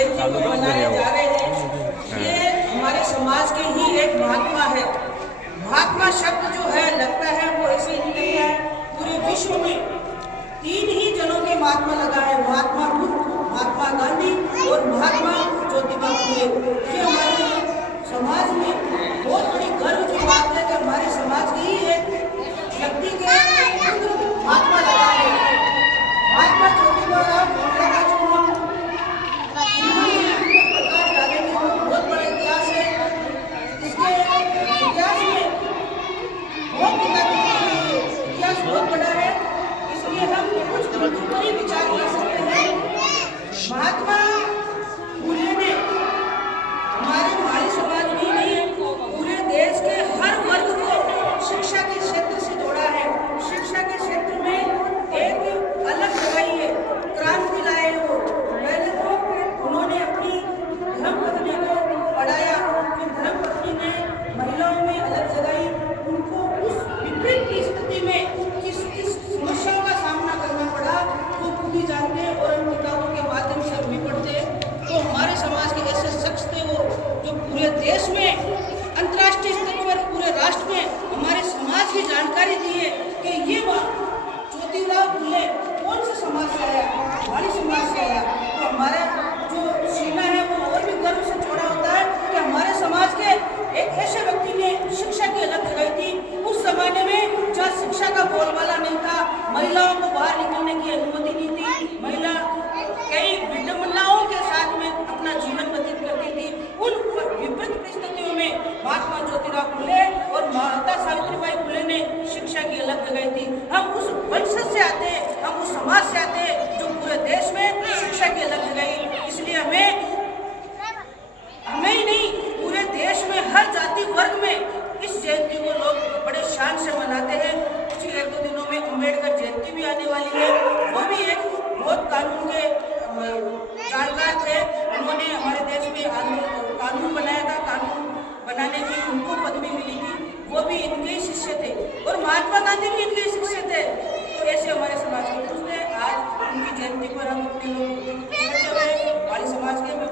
जयंती को मनाने जा रहे हैं, ये हमारे समाज के ही एक महात्मा है। महात्मा शब्द जो है लगता है वो ऐसे ही लगता है, पूरे विश्व में 3 ही जनों के महात्मा लगा है, महात्मा बुद्ध, महात्मा गांधी और महात्मा ज्योतिबा फुले। ये हमारे समाज में बहुत बड़ी गर्व की बात है कि हमारे समाज की ही एक व्यक्ति के महात्मा लगा है। महात्मा ज्योतिबा फुले का जो प्रकाश डालेंगे वो बहुत बड़ा इतिहास है। इसके इतिहास में बहुत इतिहास बहुत बड़ा है, इसलिए हम कुछ बिंदु पर ही विचार कर सकते हैं। महात्मा फुले ने हमारे भाई समाज में नहीं, पूरे देश के हर वर्ग को शिक्षा के क्षेत्र से जोड़ा है। शिक्षा के क्षेत्र में एक अलग लगाई है, क्रांति लाए वो। पहले तो उन्होंने अपनी धर्मपत्नी को पढ़ाया, फिर धर्मपत्नी ने महिलाओं में अलग लगाई। उनको उस विपरीत स्थिति में किस किस समस्याओं का सामना करना पड़ा वो खुद ही जानते हैं और उन किताबों के माध्यम से हम भी पढ़ते हैं। तो हमारे समाज के ऐसे शख्स थे वो जो पूरे देश में, अंतर्राष्ट्रीय स्तर पर, पूरे राष्ट्र में हमारे समाज की जानकारी दी है कि ये ज्योतिबा फुले कौन से समाज से आया, हमारे समाज से आया। तो हमारा जो सीमा है वो और भी गर्व से चौड़ा होता है कि हमारे समाज के एक ऐसे व्यक्ति ने शिक्षा की अलग लगाई थी। उस जमाने में जहाँ शिक्षा का बोलबाला नहीं था, महिलाओं को बाहर निकलने की अनुमति नहीं थी, महिला कई विडंबनाओं के साथ में अपना जीवन व्यतीत करती थी। उन विपरीत परिस्थितियों में महात्मा ज्योतिबा फुले और माता सावित्रीबाई फुले ने शिक्षा की अलग लगाई थी। हम उस वंश से आते हैं, हम उस समाज से आते हैं जो पूरे देश में शिक्षा की अलग लगाई। इसलिए हमें ही नहीं, पूरे देश में हर जाति वर्ग में इस जयंती को लोग बड़े शान से मनाते हैं। कुछ 1-2 दिनों में अम्बेडकर जयंती भी आने वाली है। वो भी एक बहुत कानून के जानकार थे, उन्होंने हमारे देश में कानून बनाया था, कानून बनाने की उनको पदवी मिली थी, वो भी इनके ही शिष्य थे और महात्मा गांधी भी इनके ही शिष्य थे। तो ऐसे हमारे समाज के पुरुष थे। आज उनकी जयंती पर हम अपने लोग हमारे समाज के में